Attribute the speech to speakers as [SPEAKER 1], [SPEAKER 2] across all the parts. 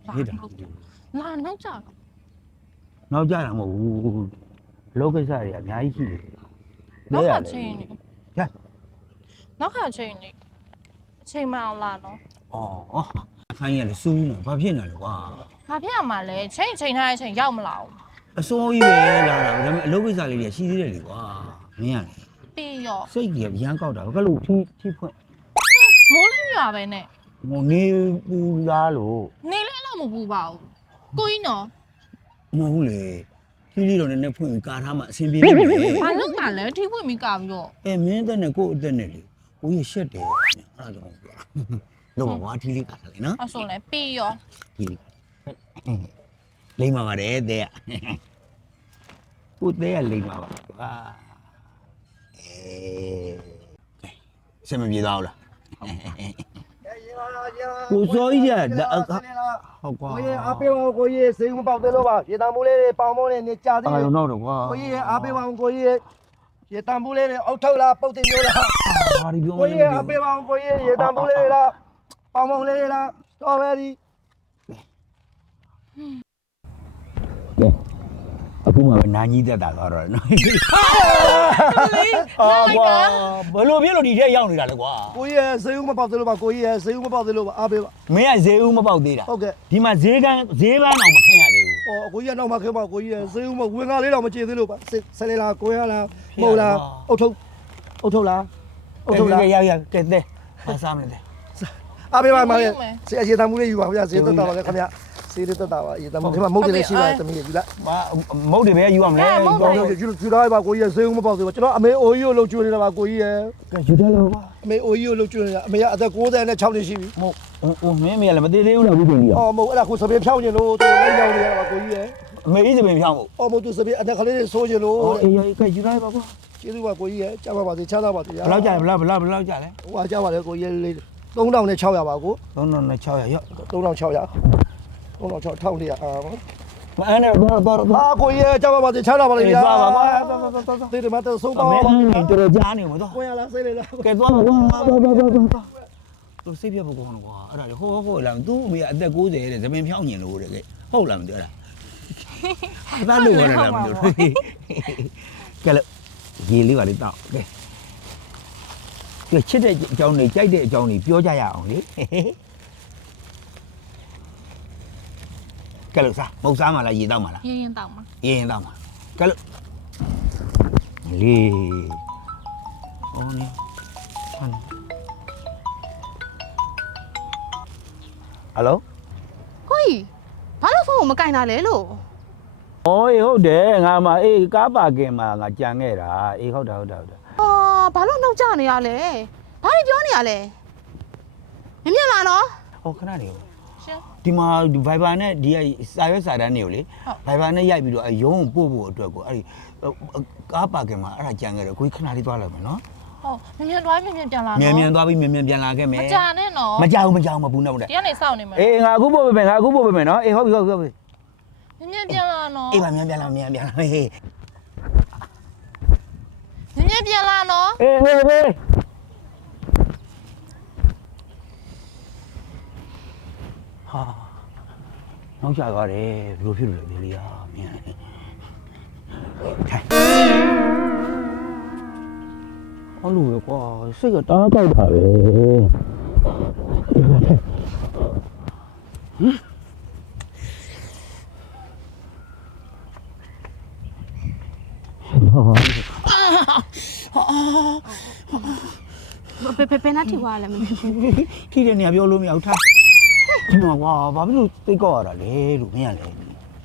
[SPEAKER 1] ဟိတာ
[SPEAKER 2] လာနောက်ကြတော့
[SPEAKER 1] နောက်ကြတာမဟုတ်ဘူးလောကိစ္စတွေအများကြီးရှိတယ်
[SPEAKER 2] နောက်ခါချင်းနေ
[SPEAKER 1] ရ
[SPEAKER 2] နောက်ခါချင်းနေအချိန်မအောင်လာနော်
[SPEAKER 1] ဩဖိုင်းရလေစူးနေဘာဖြစ်နေလဲကွာ
[SPEAKER 2] ဘာဖြစ်ရမှာလဲချိန်ထားတဲ့အချိန်ရောက်မလာဘူး
[SPEAKER 1] အစိုးကြီးပဲလာတာဒါပေမဲ့အလုပ်ကိစ္စလေးတွေရှိသေးတယ်လေကွာမင်းရလေ
[SPEAKER 2] ပြီးရော
[SPEAKER 1] စိတ်ကြီးရမ်းကောက်တာကလို့ထိဖွင့်
[SPEAKER 2] မိုးလေးရွာပဲနဲ့
[SPEAKER 1] ဟိုနေပူလားလို့
[SPEAKER 2] နေလဲတော့မပူပါဘူးကိုကြီးနော်
[SPEAKER 1] မဟုတ်လေခီးလေးတော့နည်းနည်းဖွင့်ပြီးကာထားမှအဆင်ပြေနေတယ်
[SPEAKER 2] ဘာလို့မှလဲထိပွင့်ပြီးကပြီးတော့
[SPEAKER 1] မင်းတဲ့နဲ့ကို့အသက်နဲ့လေကိုကြီးရှက်တယ်အဲ့ဒါကြောင့်လို့ဘာဝါထီလေးကာထားလေနော်
[SPEAKER 2] အဆိုလဲပြီးရော
[SPEAKER 1] ဒီလိမ့်ပါပါတယ်တဲ့ကိုတဲ့လိမ့်ပါပါကွာစမပြေတော့လားကိုစောကြီးရဟုတ်ကွာ
[SPEAKER 3] ကိုကြီးအားပေးပါဦးကိုကြီးစိတ်မပေါက်သေးလို့ပါရေတံမိုးလေးတွေပေါင်မိုးလေးနေကြာသေး
[SPEAKER 1] အာ
[SPEAKER 3] တယ်
[SPEAKER 1] ရုံတော့တော့ကွာ
[SPEAKER 3] ကိုကြီးအားပေးပါဦးကိုကြီးရေတံမိုးလေးတွေအုတ်ထုတ်လားပုတ်တင်မျိုးလား
[SPEAKER 1] ဘာဒီပြော
[SPEAKER 3] ကိုကြီးအားပေးပါဦးကိုကြီးရေတံမိုးလေးတွေလားပေါင်မိုးလေးတွေလားတော်ပဲဒီ
[SPEAKER 1] အခုမှပဲနာကြီးတက်တာတော့နော်ကွာဘယ်လိုဖြစ်လို့ဒီထဲရောက်နေတာလဲကွာ
[SPEAKER 3] ကိုကြီးရဲ့စိတ်မပေါက်သေးလို့ပါကိုကြီးရဲ့စိတ်မပေါက်သေးလို့ပါအားပေးပါ
[SPEAKER 1] မင်းကဈေးဦးမပေါက်သေးတာ
[SPEAKER 3] ဟုတ်ကဲ့
[SPEAKER 1] ဒီမှာဈေးပန်းအောင်မခင်းရသေးဘူး
[SPEAKER 3] ဟောကိုကြီးကတော့မခင်ပါကိုကြီးရဲ့စိတ်မဝင်ကားလေးတော့မကျေသေးလို့ပါဆက်လေလားကိုရလားမဟုတ်လားအုတ်ထုတ်လားအုတ်ထုတ်လား
[SPEAKER 1] ရကဲတဲ့ပါစားမလဲ
[SPEAKER 3] အားပေးပါမလေးစေရေတံမိုးလေးယူပါဗျာစေတက်တာပါလေခင်ဗျာစေတက်တာပါရေတံမိုးခင်ဗျမုတ်တယ်လေးရှိပါတယ်တမီးယူလိုက်
[SPEAKER 1] မဟုတ်တယ်ပဲယူရမလဲ
[SPEAKER 3] ယူထားပါကိုကြီးရဲ့ဈေးဦးမပေါက်သေးဘူးကျွန်တော်အမေအိုကြီးကိုလှုပ်ကျွေးနေတာပါကိုကြီးရဲ့
[SPEAKER 1] ကဲယူတယ်လို့ပါ
[SPEAKER 3] အမေအိုကြီးကိုလှုပ်ကျွေးနေတာအမေကအသက်96နှစ်ရှိပြီ
[SPEAKER 1] မဟုတ်မင်းမရလည်းမသေးသေးဘူးလားဘူးပြင်ကြီး
[SPEAKER 3] အော်မဟုတ်အဲ့ဒါကိုစပင်းဖြောင်းကျင်လို့သူလိုက်ရောက်နေရတာပါကိုကြီးရဲ့
[SPEAKER 1] အမေကြီးစပင်ဖြောင်းဖို့
[SPEAKER 3] အော်မဟုတ်သူစပင်းအသက်ကလေးတွေဆိုးကျင်လို့
[SPEAKER 1] အေးကဲယူလိုက်ပါကွာ
[SPEAKER 3] ကျေးဇူးပါကိုကြီးရဲ့ကြားပါပါစေချမ်းသာပါစေ
[SPEAKER 1] ဘယ်လောက်ကြာဘယ်လောက်ကြာလဲ
[SPEAKER 3] ဟိုကကြားပါလေကိုကြီးလေး3600ပါကို
[SPEAKER 1] 3600ရော့
[SPEAKER 3] 3600 3600အာ
[SPEAKER 1] မအဲ့နဲ့တော့
[SPEAKER 3] အာကိုကြီးရဲ့ကြားပါပါစေချမ်းသာပါလေဗျာ
[SPEAKER 1] သွားပါကွာ
[SPEAKER 3] ဒီမှာတော့ဆုံးပါ
[SPEAKER 1] အမေ
[SPEAKER 3] ပါ
[SPEAKER 1] တော်တော်ကြားနေမှာတော့
[SPEAKER 3] ကိုရလားစိတ်လေလား
[SPEAKER 1] ကဲသွားပါကွာသူစိတ်ပြတ်ဖို့ကောင်းတော့ကွာအဲ့ဒါလေဟိုလာသူ့အမေကအသက်90တဲ့သပင်ဖြောင်းညင်လို့တဲ့ကဲဟုတ်လားမသိလားဘာလို့လဲလားမသိဘူးကဲလို့ရေလေးပါလေးတောက်ကဲကဲချစ်တဲ့အကြောင်းတွေကြိုက်တဲ့အကြောင်းတွေပြောကြရအောင်လေကဲလို့စားမဟုတ်စားမှလားရေတောက်မှလား
[SPEAKER 2] ရင်းတောက်မှာ
[SPEAKER 1] ရင်တောက်မှကဲလို့လေးအော်နေဟယ်လို
[SPEAKER 4] ကိုကြီးဘာလို့ဖုန်းကိုမကင်တာလဲလို့
[SPEAKER 1] ။အော်ဟုတ်တယ်ငါမှကားပါကင်မှာငါကြံခဲ့တာအေးဟုတ်တာ
[SPEAKER 4] အော်ဘာလို့နှုတ်ကြနေရလဲဘာတွေပြောနေရလဲမြင်လာနော်
[SPEAKER 1] ။ဟောခဏနေဦး
[SPEAKER 2] ရှင်
[SPEAKER 1] ။ဒီမှာ Viber နဲ့ဒီစာရွက်စာတန်းတွေကိုလေ Viber နဲ့ရိုက်ပြီးတော့ရုံးကိုပို့ဖို့အတွက်ကိုအဲ့ဒီကားပါကင်မှာအဲ့ဒါကြံခဲ့တယ်ကိုခဏလေးသွားလိုက်မယ်နော်
[SPEAKER 2] ဟုတ်မြန်သွားမြန်ပြန်လာနော်
[SPEAKER 1] ။မြန်သွားပြီးမြန်ပြန်လာခဲ့မယ်
[SPEAKER 2] မကြာနဲ့နော်
[SPEAKER 1] ။မကြောက်မပူနဲ့ဟုတ်တယ်
[SPEAKER 2] ဒီကနေစောင့်နေမှာ
[SPEAKER 1] ။အေးငါအခုပို့ပေးမယ်နော်အေးဟုတ်ပြီ
[SPEAKER 2] မြန်ပြန်လာနော်
[SPEAKER 1] အေးပါမြန်ပြန်လာဟေး
[SPEAKER 2] မြန်ပြန်လာနော်
[SPEAKER 1] အေးဟာနောက်ကျသွားတယ်ဘယ်လိုဖြစ်လို့လဲဒီလေးอ่ะမြန်ထိုင်အလိုပဲကွာစိတ်ကတားကောက်တာပဲ
[SPEAKER 4] ဘယ်နှထိသွားလဲမသိဘူး
[SPEAKER 1] ထိတဲ့နေရာပြောလို့မရဘူးထားဒီမှာကွာဘာဖြစ်လို့သိကောက်ရတာလဲလို့မင်းရလဲ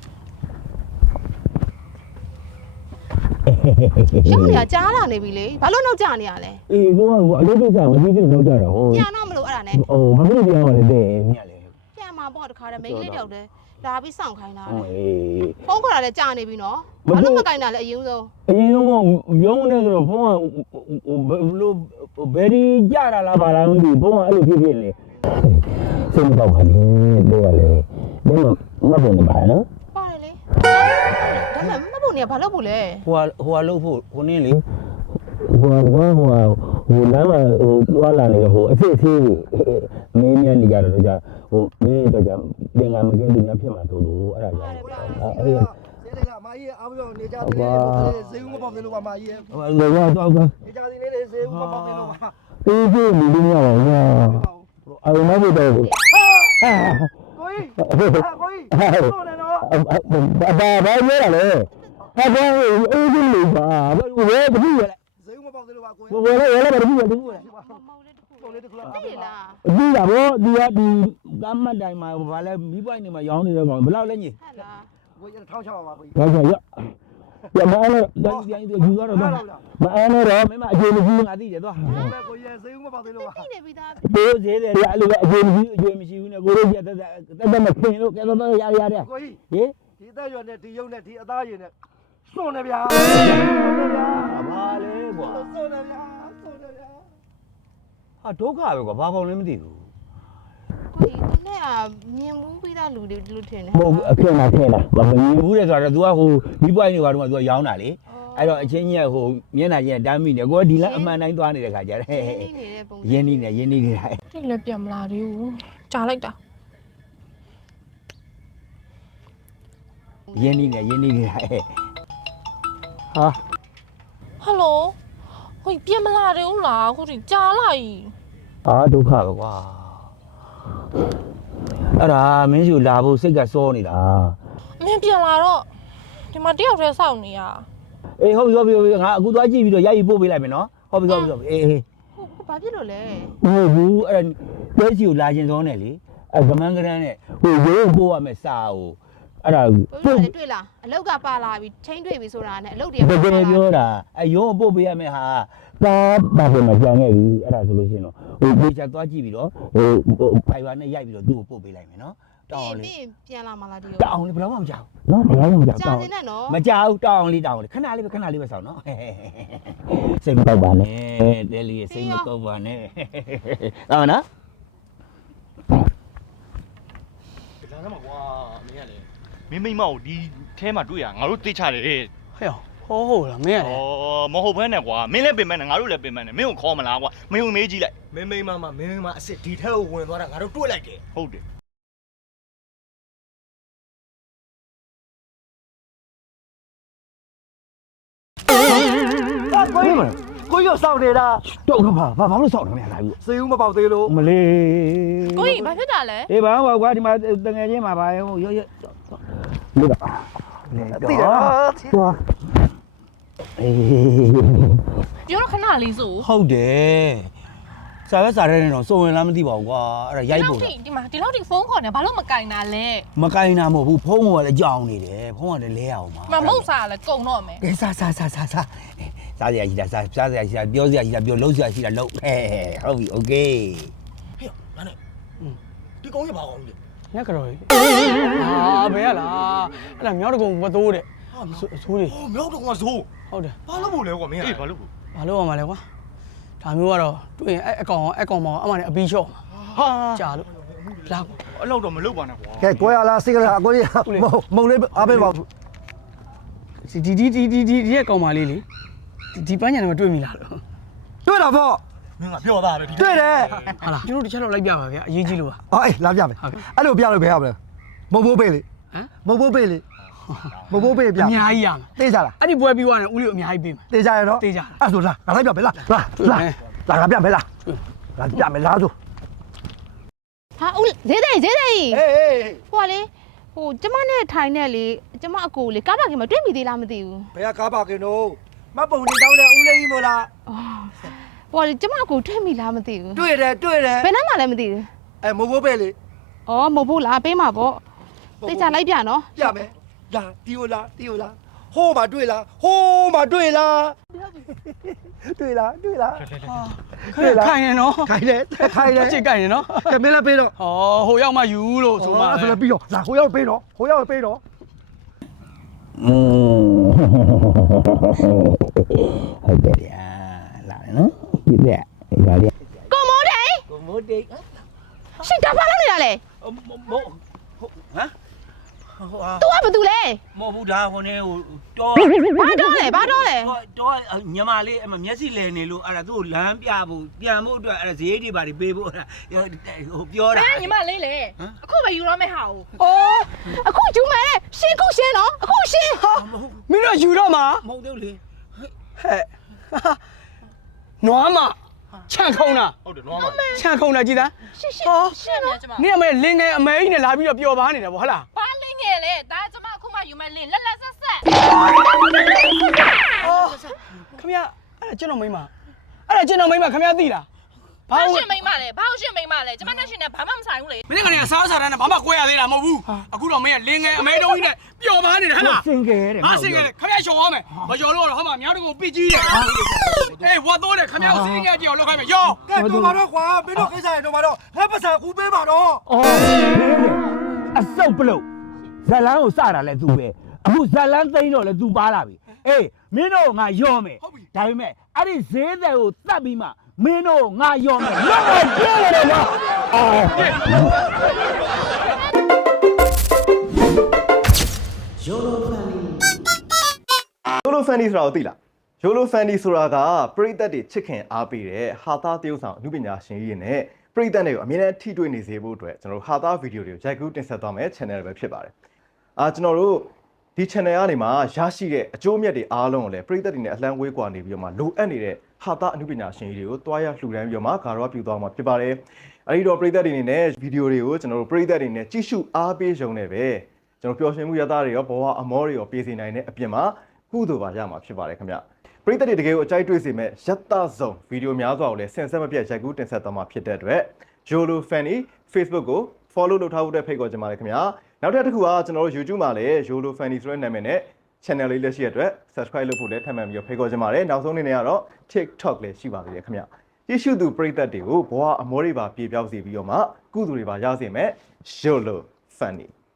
[SPEAKER 4] ရှင်းမရကြားလာနေပြီလေဘာလို့နှုတ်ကြနေရလဲ
[SPEAKER 1] အေးကအလုပ်ကိစ္စမပြီးသေးတော့ကြတာဟော
[SPEAKER 4] ပြန်တော့မလို့အဲ့ဒါနဲ့
[SPEAKER 1] အိုးဘာဖြစ်လို့ပြောရလဲတဲ့မင်းရလဲ
[SPEAKER 4] ပြန်มาပေါ့တခါတည်းမိန်းကလေးတယောက်တည်းလာပြီးစောင့်ခိုင်းတာ
[SPEAKER 1] အေး
[SPEAKER 4] ဖုန်းခေါ်တာလည်းကြာနေပြီနော်ဘာလို့မကင်တာလဲအရင်ဆုံး
[SPEAKER 1] အရင်ဆုံးကပြောနေဆိုတော့ဘုံကဘယ်လိုဘယ်ဒီကြတာလားဘာလားမသိဘူးဘုံကအဲ့လိုဖြစ်နေစိတ်မတော့ပါနဲ့တဲ့ရလေဘယ်မှာငါ့ဘုံနေပါနော်
[SPEAKER 4] ပါတယ်လေဒါမှမဟုတ်နေဘာလို့ဖို့လဲ
[SPEAKER 1] ဟိုကလို့ဖို့ဟိုနင်းလေဟိုလမ်းမှာသွားလာနေဟိုအစ်စ်သေးမင်းများနေကြတော့ကြာဟိုမင်းတို့ကြာတင်ကမကင်းသူများဖြစ်မှာတို့လို့အဲ့ဒါကြောင့်အဲ့ဒါ
[SPEAKER 3] စေးလေးလားမာကြီးအားပြောနေကြသေးတယ်ဈေးဦးမပေါက်သေးလို့ပါမာကြီး
[SPEAKER 1] ဟိုတော့
[SPEAKER 3] နေကြသေးလေးဈေးဦးမပေါက်သေးလို့ပါ
[SPEAKER 1] တေးသေးလူလူများပါဗျာအဲ့မဟုတ်တော့ဘူး
[SPEAKER 3] ကိုကြီးဆိုနေတော့
[SPEAKER 1] ဘာပြောရလဲဟာဘာအေးကြီးလို့ပါဘယ်လိုတပည့်ရလဲ
[SPEAKER 3] ဈေးဦးမပေါက်သေးလို့ပါကို
[SPEAKER 1] ဘယ်လိုလဲတပည့်ရတပည့်ရ
[SPEAKER 4] မောင်လေးတစ်ခု
[SPEAKER 3] တော်လေးတစ်ခုလား
[SPEAKER 4] သိလား
[SPEAKER 1] အကြည့်တာဗောဒီကဒီကမ်းမတ်တိုင်းမှာဘာလဲမိပွိုင်းနေမှာရောင်းနေတဲ့ကောင်ဘယ်လောက်လဲညီ
[SPEAKER 4] ဟဲ့လား
[SPEAKER 3] ကိုကြီးထောင်းချပါပါကိုကြီး
[SPEAKER 1] ဘာဆိုရမအားလို့တိုင်းယူရတော့မအားလို့တော့မင်းမအခြေမရှိငါသိတယ်သွား
[SPEAKER 3] ကိုကြီးဈေးဦးမပေါက်သေးလို့ပါ
[SPEAKER 4] သိနေပြီသား
[SPEAKER 1] ဒီဈေးတယ်အဲ့လိုပဲအခြေမရှိဘူးနဲ့ကိုတို့ပြတက်မခင်လို့ကဲတော့ရရတယ်
[SPEAKER 3] ကိုကြီး
[SPEAKER 1] ဟေး
[SPEAKER 3] ဒီသက်ရွယ်နဲ့ဒီရုပ်နဲ့ဒီအသားရည်နဲ့စွန့်နေဗျာ
[SPEAKER 1] ဘာလဲကွာ
[SPEAKER 3] စွန့်နေဗျာစွန့်နေဗျာ
[SPEAKER 1] ဟာဒုက္ခပဲကွာဘာပေါင်းလဲမသိဘူး
[SPEAKER 4] ကိုကြီးဒီနေ့ကမြင်မှုပြီးသားလူတွေဒီလိုထင်တယ်
[SPEAKER 1] မဟုတ်အခင်းလာဘာမမြင်ဘူးတဲ့ဆိုတော့ तू ကဟိုမိပွိုင်းနေကတော့ तू ကရောင်းတာလေအဲ့တော့အချင်းကြီးကဟိုမျက်နှာချင်းတမ်းမိနေကိုဒီလမ်းအမှန်တိုင်းသွားနေတဲ့ခါကျတော့
[SPEAKER 4] နေတဲ့ပုံ
[SPEAKER 1] ရင်းနေနေတာ
[SPEAKER 2] ဒီလည်းပြန်မလာသေးဘူးကြာလိုက်တာ
[SPEAKER 1] ရင်းနေတာဟာ
[SPEAKER 2] ဟယ်လိုဟိုပြန်မလာသေးဘူးလားခုထိကြာလိုက်
[SPEAKER 1] အာဒုက္ခပဲကွာအဲ့ဒါမင်းစုလာဖို့စိတ်ကစောနေတာ
[SPEAKER 2] မင်းပြန်လာတော့ဒီမှာတယောက်တည်းစောင့်နေရ
[SPEAKER 1] အေးဟုတ်ပြီငါအခုသွားကြည့်ပြီးတော့ရိုက်ပြီးပို့ပေးလိုက်မယ်နော်ဟုတ်ပြီအေး
[SPEAKER 4] ဘာဖြစ်လို့လဲ
[SPEAKER 1] မဟုတ်ဘူးအဲ့ဒါတဲစီကိုလာခြင်းစောနဲ့လေအဲ့ကမန်းကရမ်းနဲ့ဟိုရိုးပို့ရမယ်စာကိုအဲ့ဒါ
[SPEAKER 4] ကိုကြီးတွေ့လားအလောက်ကပါလာပြီချင်းတွေ့ပြီဆိုတာနဲ့အလောက်တည်း
[SPEAKER 1] တကယ်ပြောတာအယုံပို့ပေးရမယ်ဟာကားဘာဖြစ်မှကြံခဲ့ပြီအဲ့ဒါဆိုလို့ရှိရင်တော့ဟိုပေချာသွားကြည့်ပြီးတော့ဟိုဖိုင်ဘာနဲ့ရိုက်ပြီးတော့သူ့ကိုပို့ပေးလိုက်မယ်နော်တောင်းလေ
[SPEAKER 4] ပြန်လာမှလားဒီ
[SPEAKER 1] တောင်းလေဘယ်တော့မှမကြောက်နော်ဘယ်တော့မှမကြောက်
[SPEAKER 4] ကြာနေနဲ့နော်
[SPEAKER 1] မကြောက်တောင်းလေးခဏလေးပဲဆောင်နော်စိတ်မကောက်ပါနဲ့တဲလေးစိတ်မကောက်ပါနဲ့ဟုတ်နော်
[SPEAKER 5] လာစမ်းပါကွာမင်းကလည်းမင်းမိမကိုဒီထဲမှာတွေ့ရငါတို့သိချတယ်
[SPEAKER 6] ဟဲ့ဟုတ်လားမင်းက
[SPEAKER 5] ဩ
[SPEAKER 6] လေ
[SPEAKER 5] မဟုတ်ဘဲနဲ့ကွာမင်းလည်းပင်ပန်းတယ်ငါတို့လည်းပင်ပန်းတယ်မင်းကိုခေါ်မလားကွာမင်းကိုမေးကြည့်လိုက်
[SPEAKER 6] မင်းမအစ်စ်ဒီထဲကိုဝင်သွားတာငါတို့တွေ့လိုက်တယ်
[SPEAKER 5] ဟုတ်တယ်
[SPEAKER 3] ကိုကြီးစောင့်နေတာ
[SPEAKER 1] တော့ဘာလို့စောက်နေလဲလာပြီ
[SPEAKER 3] ဈေးဦးမပေါက်သေးလို့
[SPEAKER 1] မလေး
[SPEAKER 2] ကိုကြီးဘာဖြစ်တာလဲ
[SPEAKER 1] အေးဘာကွာဒီမှာတငယ်ချင်းမှာပါရောလို့က
[SPEAKER 3] သိတယ်နော်
[SPEAKER 1] သွားအေး
[SPEAKER 2] ပြောတော့ခဏလေးစို့
[SPEAKER 1] ဟုတ်တယ်စာရွက်စာထဲနဲ့တော့စုံဝင်လားမသိပါဘူးကွာအဲ့ဒါရိုက်ဖို့
[SPEAKER 2] ဒီမှာဒီလောက်ထိဖုန်းခေါ်နေဘာလို့မကင်တာလဲ
[SPEAKER 1] မကိုင်းတာမဟုတ်ဘူးဖုန်းကလည်းကြောင်နေတယ်ဖုန်းကလည်းလဲအောင်ပါ
[SPEAKER 2] မမဟုတ်စားလဲကုံတော့မယ်
[SPEAKER 1] ကဲစားစရာရှိတာစားစရာရှိတာပြောစရာရှိတာပြောလုံးစရာရှိတာလုံးဟုတ်ပြီโอเค
[SPEAKER 6] ဟဲ့ငါနဲ့ဒီကောင်းရပါအောင်လေ
[SPEAKER 7] ညက်ကြော်ကြီးဟာဘယ်ရလားအဲ့ဒါမြောက်တကုံမသိုးတဲ့ဆိုးတွေ
[SPEAKER 6] ဟောမြောက်တော့ကဇိုး
[SPEAKER 7] ဟုတ်တယ်
[SPEAKER 6] ဘာလို့မို့လဲကွာမင်းက
[SPEAKER 5] အေးဘာလို့
[SPEAKER 7] ဘာလို့အောင်မလဲကွာဒါမျိုးကတော့တွေ့ရင်အကောင်မောင်အမှန်နဲ့အပီးလျှော့
[SPEAKER 6] ဟာ
[SPEAKER 7] ကြာလို့လာကွာ
[SPEAKER 5] အဲ့လောက်တော့မလုပ်ပါနဲ့ကွာ
[SPEAKER 3] ကဲကိုရလားစိတ်ကလားကိုကြီးမုံလေးအားပေးပါ
[SPEAKER 7] ဒီရဲ့ကောင်မလေးလေဒီပန်းညာနဲ့မတွေ့မိလားလို့
[SPEAKER 3] တွေ့တာပေါ့
[SPEAKER 6] မင်းကပြောသားပဲဒီ
[SPEAKER 3] တွေ့တယ်
[SPEAKER 7] ဟာလားကျွန်တော်တစ်ချက်တော့လိုက်ပြပါဗျာအရေးကြီးလို့ပါ
[SPEAKER 3] အေးလာပြမယ်အဲ့လိုပြလို့ဘယ်ရမလဲမုံဘိုးပေးလေ
[SPEAKER 7] ဟမ်
[SPEAKER 3] မုံဘိုးပေးလေမုံဘိုးပေးပြ
[SPEAKER 7] အများကြီးရမယ်
[SPEAKER 3] တေးကြလား
[SPEAKER 7] အဲ့ဒီပွဲပြီးသွားရင်ဦးလေးအများကြီးပေးမယ်
[SPEAKER 3] တေးကြရနော်
[SPEAKER 7] တေးကြ
[SPEAKER 3] အဲ့ဆိုလားငါလိုက်ပြမယ်လားငါပြမယ်လားပြမယ်လားဆို
[SPEAKER 4] ဟာဦးဈေးသေး
[SPEAKER 3] ဟေး
[SPEAKER 4] ဟိုကလေဟိုကျမနဲ့ထိုင်နဲ့လေကျမအကိုလေကားပါကင်မှာတွေ့မိသေးလားမသိဘူး
[SPEAKER 3] ဘယ်ကကားပါကင်တော့မပုံနေတောင်းတဲ့ဦးလေးကြီးမို့လား
[SPEAKER 4] ဟိုကလေကျမအကိုတွေ့မိလားမသိဘူး
[SPEAKER 3] တွေ့တယ်
[SPEAKER 4] ဘယ်နှမ်းမှလည်းမသိဘူး
[SPEAKER 3] အဲမုံဘိုးပေးလေ
[SPEAKER 4] ဩမဟုတ်ဘူးလားပေးမှာပေါ့သိချလိုက်ပြနော်
[SPEAKER 3] ပြမယ်လာတီယိုလားဟိုးမှာတွေ့လားတွေ့လားခိုင်တယ်
[SPEAKER 7] နော်
[SPEAKER 3] ခိုင်တယ်
[SPEAKER 7] အချစ်ကိုင်နေနော်
[SPEAKER 3] ကဲမင်းလည်းပေးတော့
[SPEAKER 7] ဟောဟိုရောက်မှယူလို့ဆိုမှ
[SPEAKER 3] အဲ့ဒါလည်းပြီးတော့လာဟိုရောက်ပေးတော့
[SPEAKER 1] ဟုတ်တယ်ဗျာလာတယ်နော်ပြည့်တဲ့ဒါလေး
[SPEAKER 4] ကိုမိုးတိန်
[SPEAKER 1] ကိုမိုးတိတ်
[SPEAKER 4] ရှစ်ကဘာလုပ်နေတာလဲ
[SPEAKER 1] မိုးဟမ်
[SPEAKER 4] तू ကဘာတူလဲ
[SPEAKER 6] မဟုတ်ဘူးဒါဟိုနေဟိုတော့
[SPEAKER 4] ဘာတော့လဲ
[SPEAKER 6] တော့ညီမလေးအမမျက်စိလဲနေလို့အဲ့ဒါသူ့ကိုလမ်းပြဖို့ပြန်ဖို့အတွက်အဲ့ဒါဈေးတွေပါတွေပေးဖို့အဲ့ဒါဟိုပြောတာ
[SPEAKER 2] ညီမလေးလေအခုပဲယူရမယ့်ဟာကို
[SPEAKER 4] အော်အခုယူမယ်ရှင်းခုရှင်းနော်အခုရှင်းဟာ
[SPEAKER 7] မင်းတို့ယူတော့မှာ
[SPEAKER 6] မဟုတ်သေးဘူးလေ
[SPEAKER 7] ဟဲ့နွားမချန့်ခုံတာ
[SPEAKER 5] ဟုတ်တယ်တော့မ
[SPEAKER 7] ချန့်ခုံတာကြည်သား
[SPEAKER 2] ရှင်းနေကျမ
[SPEAKER 7] နေ့အမေလင်းငယ်အမေကြီးနဲ့လာပြီးတော့ပျော်ပါနေတယ်ဗောဟုတ်လား
[SPEAKER 2] ဘာလင်းငယ်လေဒါကျမအခုမှယူမယ်လင်းလက်လက်ဆက်ဆက်
[SPEAKER 7] အော်ခမရအဲ့ဒါကျွန်တော်မိမအဲ့ဒါကျွန်တော်မိမခမရသိလား
[SPEAKER 2] ဘာရှင်းမိမလဲဘာရှင်းမိမလဲကျမနဲ့ရှင်းနေဘာမှမဆိုင်ဘူးလေ
[SPEAKER 7] မင်းကနေစားစားတန်းနဲ့ဘာမှကွဲရသေးတာမဟုတ်ဘူးအခုတော့မင်းကလင်းငယ်အမေတုံးကြီးနဲ့ပျော်ပါနေတယ်ဟဲ့လား
[SPEAKER 1] စင်ကဲတဲ့
[SPEAKER 7] ငါစင်ကခမရရှော်အောင်မယ်မရှော်လို့တော့ဟောမှာမြောက်တကုံပစ်ကြီးတယ်အေးဝတ်တော့တယ်ခမရစင်ကကြည့်အောင်လုပ်ခိုင်းမယ်ယော
[SPEAKER 3] ကဲတော့ပါတော့ကွာမင်းတို့ကိစ္စရတော့ပါတော့ငါပတ်စံကူပေးပါတော့
[SPEAKER 1] အော်အစုပ်ပလို့ဇလန်းကိုစတာလဲသူပဲအခုဇလန်းသိန်းတော့လဲသူပါလာပြီအေးမင်းတို့ငါယောမယ်ဒါပေမဲ့အဲ့ဒီဈေးသည်ကိုတတ်ပြီးမှမင်းတို့ငါယောမယ်လောက်တော့ပြောရတယ်နော်အော်
[SPEAKER 8] YOLO Fanny ဆိုတာကိုသိလား YOLO Fanny ဆိုတာကပရိသတ်တွေချစ်ခင်အားပေးတဲ့ဟာသားတရုပ်ဆောင်အမှုပညာရှင်ကြီးတွေနဲ့ပရိသတ်တွေကိုအမြဲတမ်းထိတွေ့နေစေဖို့အတွက်ကျွန်တော်တို့ဟာသားဗီဒီယိုတွေကိုရိုက်ကူးတင်ဆက်သွားမယ် channel ပဲဖြစ်ပါတယ်ကျွန်တော်တို့ဒီ channel ကနေမှာရရှိတဲ့အကျိုးအမြတ်တွေအားလုံးကိုလည်းပရိသတ်တွေနဲ့အလှမ်းဝေးကွာနေပြီးတော့မှလိုအပ်နေတဲ့ဟာသားအမှုပညာရှင်ကြီးတွေကိုတွားရလှူဒန်းပြီးတော့မှဂါရဝပြုသွားမှာဖြစ်ပါတယ်အဲဒီတော့ပရိသတ်တွေအနေနဲ့ဗီဒီယိုတွေကိုကျွန်တော်တို့ပရိသတ်တွေနဲ့ကြည့်ရှုအားပေးရုံနဲ့ပဲကျွန်တော်ပျော်ရွှင်မှုရသားတွေရောဘဝအမောတွေရောပြေးစေနိုင်တဲ့အပြင်မှာကုသိုလ်ပါရမှာဖြစ်ပါတယ်ခင်ဗျပရိသတ်တွေတကယ်ကိုအကြိုက်တွေ့စေမဲ့ရတ္တစုံဗီဒီယိုများစွာကိုလည်းဆင်ဆက်မပြတ်ရိုက်ကူးတင်ဆက်သွားမှာဖြစ်တဲ့အတွက် YOLO Fanny Facebook ကို follow လုပ်ထားဖို့အတွက်ဖိတ်ခေါ်ချင်ပါတယ်ခင်ဗျာနောက်ထပ်တစ်ခုကကျွန်တော်တို့ YouTube မှာလည်း YOLO Fanny ဆိုတဲ့နာမည်နဲ့ channel လေးလည်းရှိရတဲ့အတွက် subscribe လုပ်ဖို့လည်းထပ်မံပြီးဖိတ်ခေါ်ချင်ပါတယ်နောက်ဆုံးအနေနဲ့ကတော့ TikTok လည်းရှိပါသေးတယ်ခင်ဗျကြည့်ရှုသူပရိသတ်တွေကိုဘဝအမောတွေပါပြေပြောက်စေပြီးတော့မှကုသိုလ်တွေပါရစေမဲ့ YOLO Fanny